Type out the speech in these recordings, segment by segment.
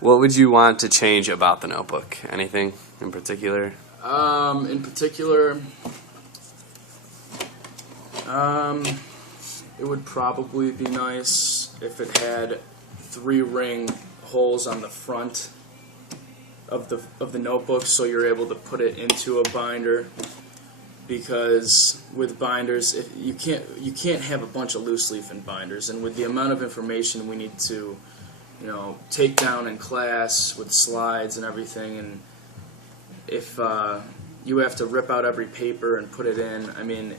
What would you want to change about the notebook? Anything in particular? In particular, it would probably be nice if it had 3-ring holes on the front of the notebook, so you're able to put it into a binder. Because with binders, you can't have a bunch of loose leaf in binders, and with the amount of information we need to, take down in class with slides and everything, and if you have to rip out every paper and put it in, I mean,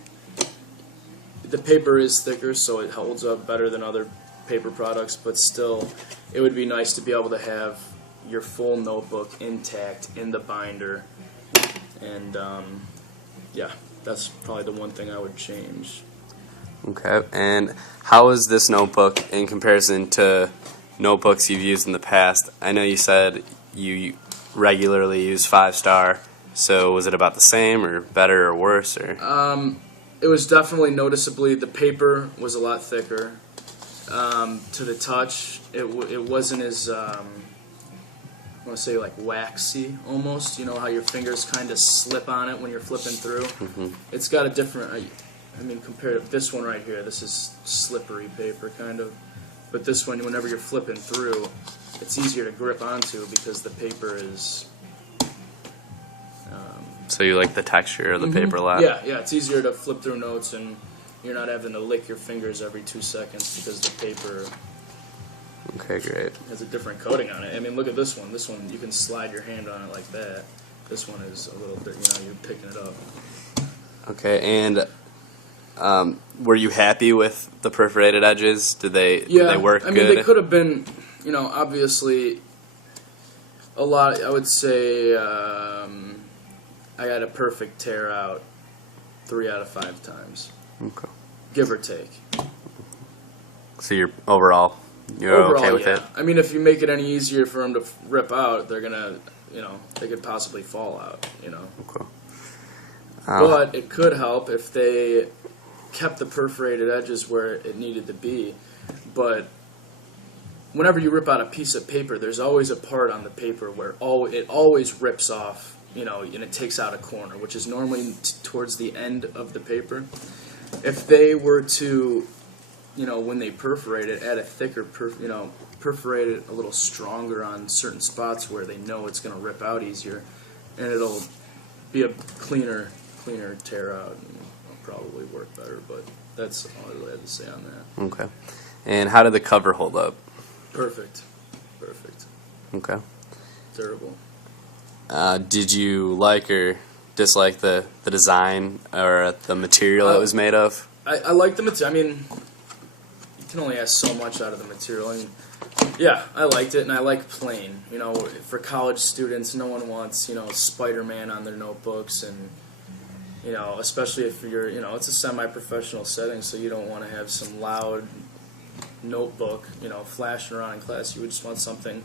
the paper is thicker, so it holds up better than other paper products, but still, it would be nice to be able to have your full notebook intact in the binder, and yeah, that's probably the one thing I would change. Okay, and how is this notebook in comparison to notebooks you've used in the past? I know you said you regularly use 5-star, so was it about the same or better or worse? Or it was definitely noticeably, the paper was a lot thicker. To the touch, it wasn't as, I want to say, like waxy almost. You know how your fingers kind of slip on it when you're flipping through? Mm-hmm. It's got a different, I mean, compared to this one right here, this is slippery paper kind of. But this one, whenever you're flipping through, it's easier to grip onto because the paper is... So you like the texture of the paper a lot? Yeah, it's easier to flip through notes, and you're not having to lick your fingers every 2 seconds because the paper Okay, great. has a different coating on it. I mean, look at this one. This one, you can slide your hand on it like that. This one is a little bit, you're picking it up. Okay, and were you happy with the perforated edges? Did they work good? I mean, they could have been, obviously a lot. I would say I got a perfect tear out 3 out of 5 times. Okay. Give or take. So you're overall okay with it? I mean, if you make it any easier for them to rip out, they're gonna, they could possibly fall out, Okay. But it could help if they kept the perforated edges where it needed to be. But whenever you rip out a piece of paper, there's always a part on the paper where it always rips off, and it takes out a corner, which is normally towards the end of the paper. If they were to, when they perforate it, add a thicker, perforate it a little stronger on certain spots where they know it's going to rip out easier, and it'll be a cleaner tear out, and it'll probably work better. But that's all I really have to say on that. Okay. And how did the cover hold up? Perfect. Okay. Terrible. Did you like or dislike the design or the material it was made of? I like the material. I mean, you can only ask so much out of the material. I mean, yeah, I liked it, and I like plain. For college students, no one wants, Spider-Man on their notebooks, and, especially if you're, it's a semi-professional setting, so you don't want to have some loud notebook, flashing around in class. You would just want something,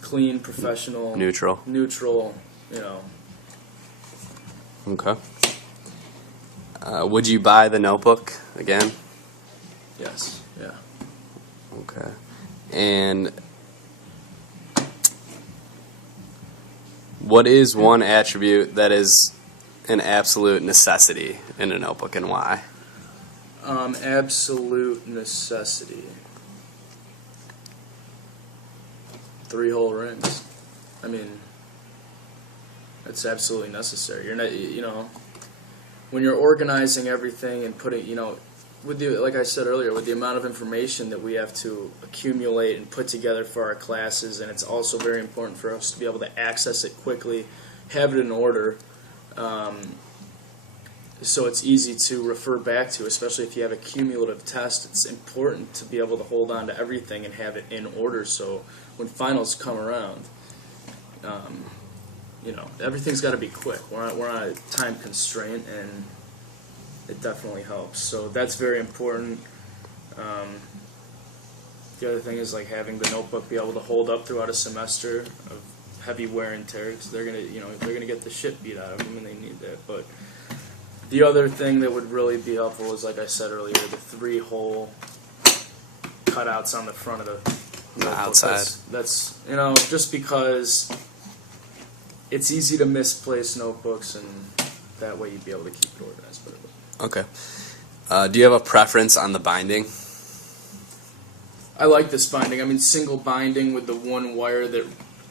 clean, professional, neutral. Okay. Would you buy the notebook again? Yes. Yeah. Okay. And what is one attribute that is an absolute necessity in a notebook, and why? Absolute necessity. 3-hole rings. I mean, it's absolutely necessary. You're not, when you're organizing everything and putting, with the, like I said earlier, with the amount of information that we have to accumulate and put together for our classes, and it's also very important for us to be able to access it quickly, have it in order, so it's easy to refer back to, especially if you have a cumulative test. It's important to be able to hold on to everything and have it in order, so when finals come around, everything's got to be quick. We're on a time constraint, and it definitely helps. So that's very important. The other thing is like having the notebook be able to hold up throughout a semester of heavy wear and tear, because they're gonna get the shit beat out of them, and they need that. But the other thing that would really be helpful is, like I said earlier, the 3-hole cutouts on the front of notebook. outside. That's just because it's easy to misplace notebooks, and that way you'd be able to keep it organized better. Okay. Do you have a preference on the binding? I like this binding. I mean, single binding with the one wire that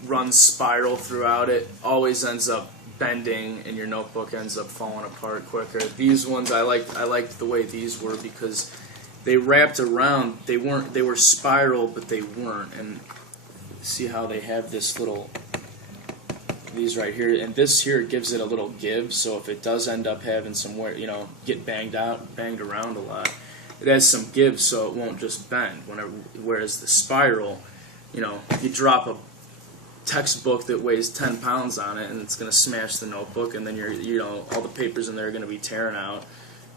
runs spiral throughout it always ends up bending, and your notebook ends up falling apart quicker. These ones I liked the way these were because they wrapped around. They were spiral, but they weren't. And see how they have this little, these right here, and this here gives it a little give. So if it does end up having somewhere, get banged around a lot, it has some give, so it won't just bend. Whereas the spiral, you drop a textbook that weighs 10 pounds on it, and it's going to smash the notebook, and then all the papers in there are going to be tearing out,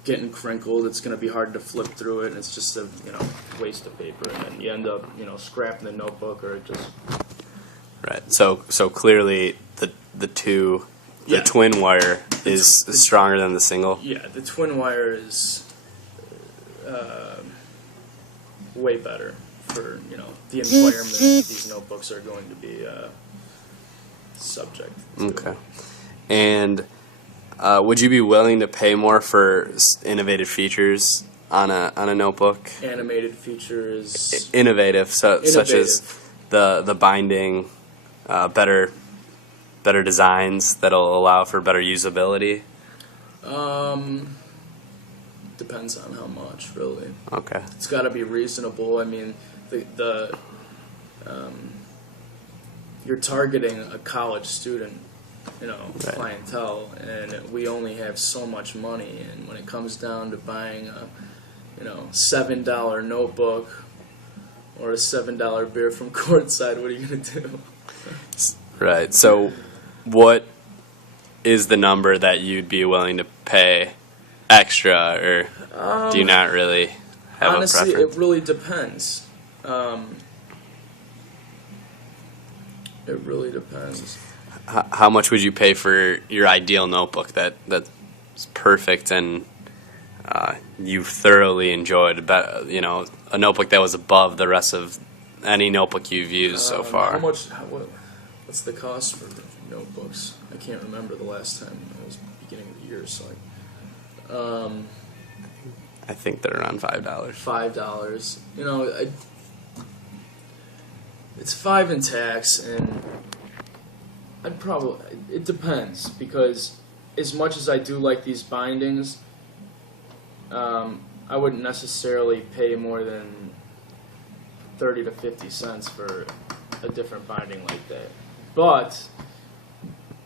getting crinkled. It's going to be hard to flip through it, and it's just a waste of paper, and then you end up scrapping the notebook, or it just Right. So clearly the twin wire is stronger than the single. Yeah, the twin wire is way better for the environment these notebooks are going to be subject to. Okay. And would you be willing to pay more for innovative features on a notebook? Animated features. Innovative, such as the binding, better designs that'll allow for better usability. Depends on how much, really. Okay. It's got to be reasonable. I mean, you're targeting a college student, Right. clientele, and we only have so much money. And when it comes down to buying a, $7 notebook or a $7 beer from Courtside, what are you gonna do? Right. So, what is the number that you'd be willing to pay extra, or do you not really have Honestly, a preference? it really depends. It really depends. How much would you pay for your ideal notebook that's perfect and you've thoroughly enjoyed? A notebook that was above the rest of any notebook you've used so far. What's the cost for notebooks? I can't remember the last time. It was beginning of the year, so I think they're around $5. $5. It's $5 in tax, and it depends, because as much as I do like these bindings, I wouldn't necessarily pay more than 30 to 50 cents for a different binding like that. But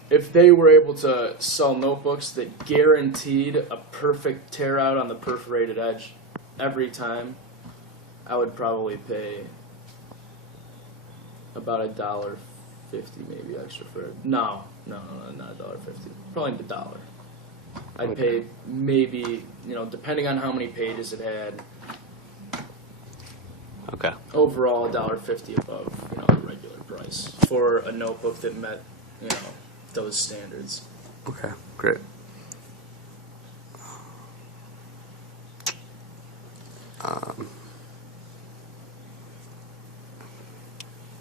if they were able to sell notebooks that guaranteed a perfect tear out on the perforated edge every time, I would probably pay about $1.50 maybe extra for it. No, not $1.50. Probably $1. I'd pay maybe, depending on how many pages it had. Okay. Overall, $1.50 above, the regular price for a notebook that met, those standards. Okay. Great.